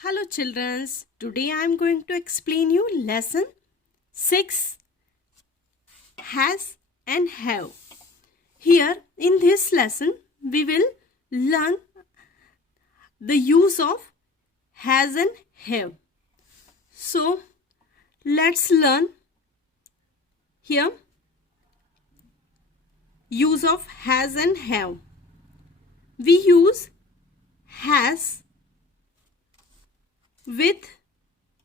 Hello children, today I am going to explain you lesson 6 has and have. Here in this lesson we will learn the use of has and have. So let's learn here use of has and have. We use has with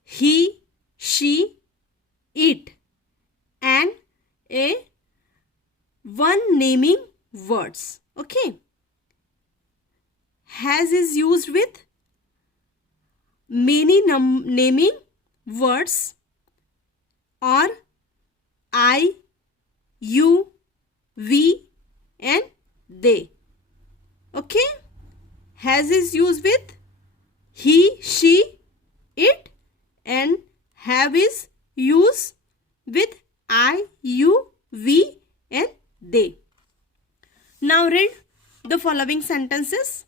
he, she, it and a one naming words. Okay. Has is used with many naming words or I, you, we and they. Okay. Has is used with he, she, it and have is used with I, you, we and they. Now read the following sentences.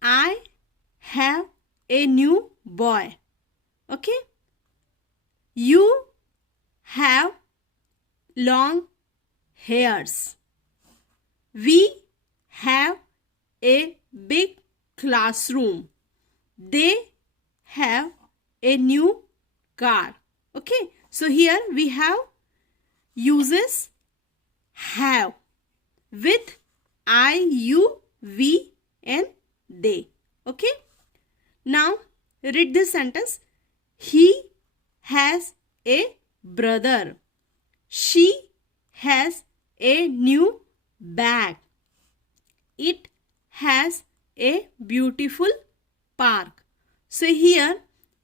I have a new boy. Okay. You have long hairs. We have a big classroom. They have a new car. Okay. So here we have uses have with I, you, we and they. Okay. Now read this sentence. He has a brother. She has a new bag. It has a beautiful park. So here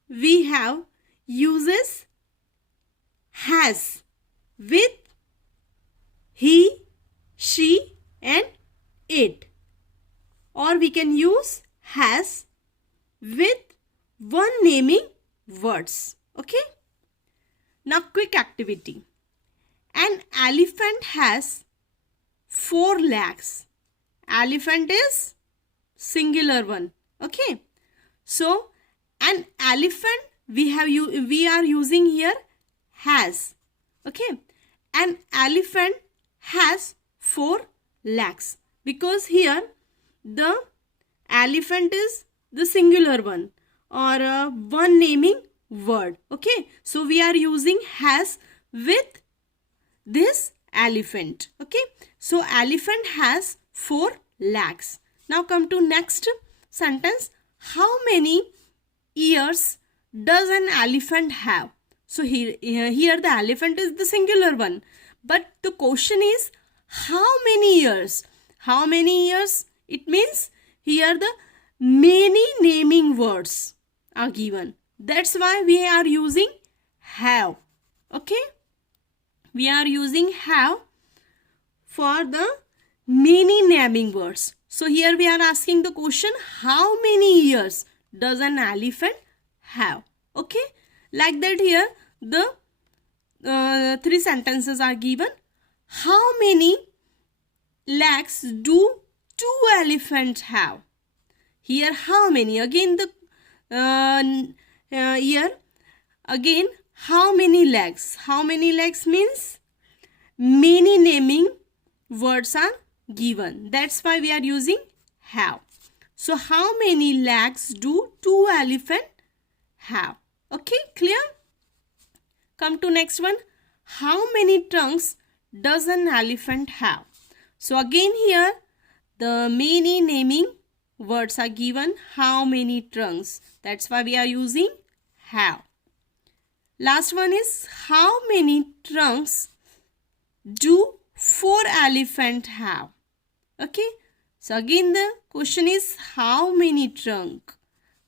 we have uses has with he, she and it, or we can use has with one naming words. Okay. Now quick activity. An elephant has 4 legs. Elephant is singular one. Okay. So an elephant we are using here has. Okay. An elephant has 4 legs because here the elephant is the singular one or one naming word. Okay. So we are using has with this elephant. Okay. So elephant has 4 legs. Now come to next sentence. How many ears does an elephant have? So here the elephant is the singular one. But the question is how many ears? How many ears? It means here the many naming words are given. That's why we are using have. Okay. We are using have for the many naming words. So here we are asking the question, how many ears does an elephant have? Okay. Like that here the 3 sentences are given. How many legs do 2 elephants have? Here how many? Again the here again how many legs? How many legs means many naming words are given. That's why we are using have. So how many legs do 2 elephants have? Okay, clear? Come to next one. How many trunks does an elephant have? So again here the many naming words are given. How many trunks? That's why we are using have. Last one is how many trunks do 4 elephants have? Okay. So again the question is how many trunk?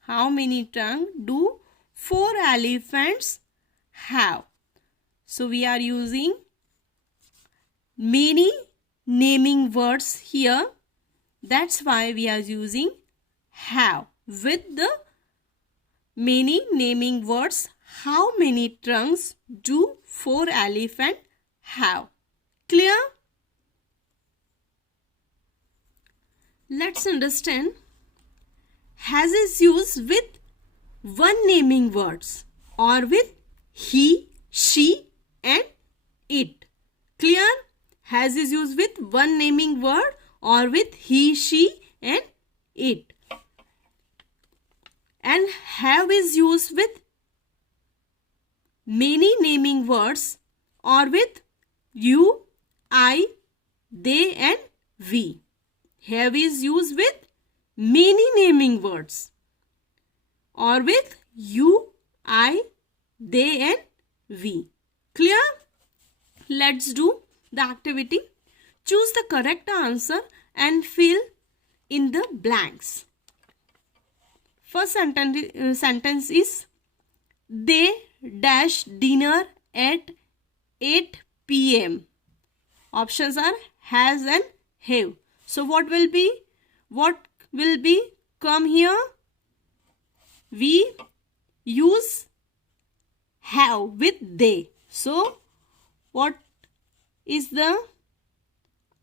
How many trunk do 4 elephants have? So we are using many naming words here. That's why we are using have with the many naming words. How many trunks do 4 elephants have? Clear? Let's understand. Has is used with one naming words or with he, she and it. Clear? Has is used with one naming word or with he, she and it. And have is used with many naming words or with you, I, they and we. Have is used with many naming words or with you, I, they and we. Clear? Let's do the activity. Choose the correct answer and fill in the blanks. First sentence is they dash dinner at 8 p.m. Options are has and have. So what will be come here? We use have with they. So what is the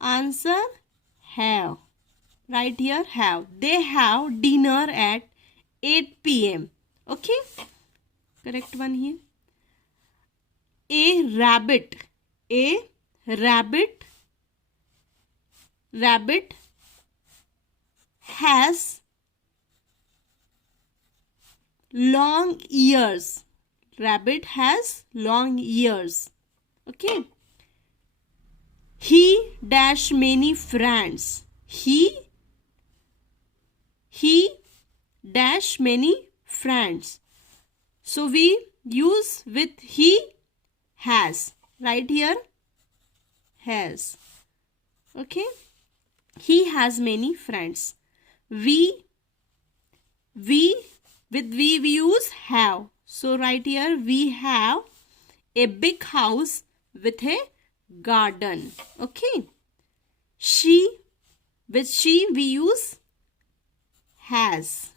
answer? Have. Right here, have. They have dinner at 8 p.m. Okay. Correct one here. A rabbit has long ears. Rabbit has long ears. Okay. He dash many friends. He dash many friends. So we use with he has. Right here, has. Okay. He has many friends. We with we use have. So right here we have a big house with a garden. Okay. With she we use has.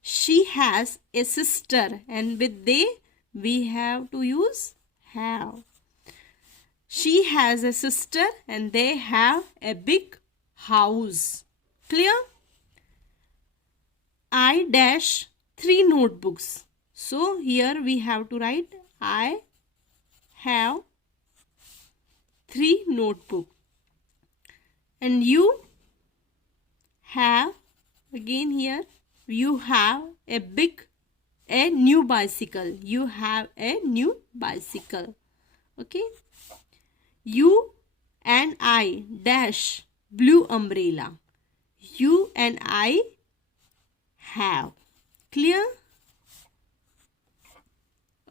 She has a sister, and with they we have to use have. She has a sister and they have a big house. Clear? I dash 3 notebooks. So here we have to write I have 3 notebooks. And you have, again here, you have a new bicycle. You have a new bicycle. Okay. You and I dash blue umbrella. You and I have. Clear?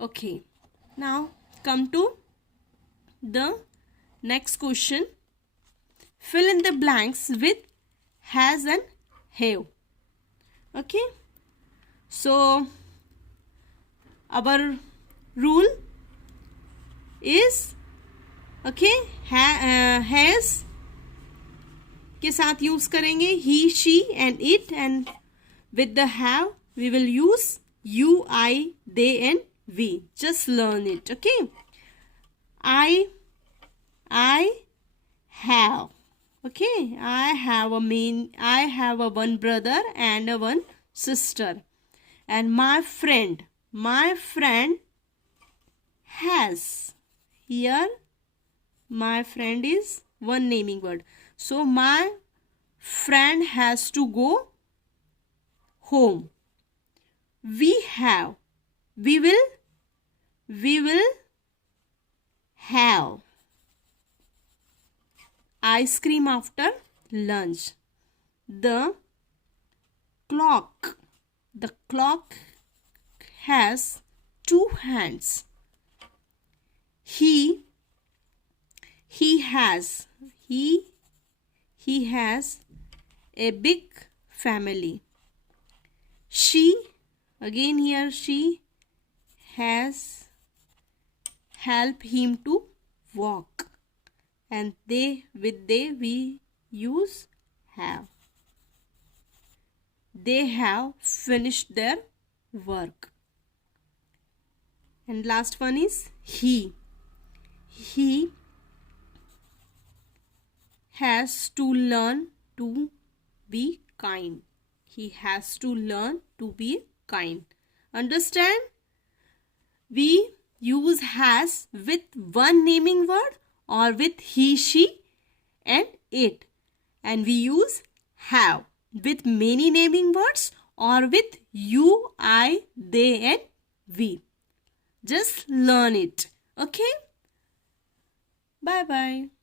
Okay. Now come to the next question. Fill in the blanks with has and have. Okay. So our rule is okay, has के साथ use करेंगे he, she and it, and with the have we will use you, I, they and we. Just learn it. Okay. I have. Okay. I have a one brother and a one sister. And my friend has. Here my friend is one naming word. So my friend has to go home. We will have ice cream after lunch. The clock has 2 hands. He has a big family. She, again here, she has helped him to walk, and with they we use have. They have finished their work. And last one is he has to learn to be kind. He has to learn to be kind. Understand? We use has with one naming word or with he, she and it. And we use have with many naming words or with you, I, they and we. Just learn it. Okay? Bye bye.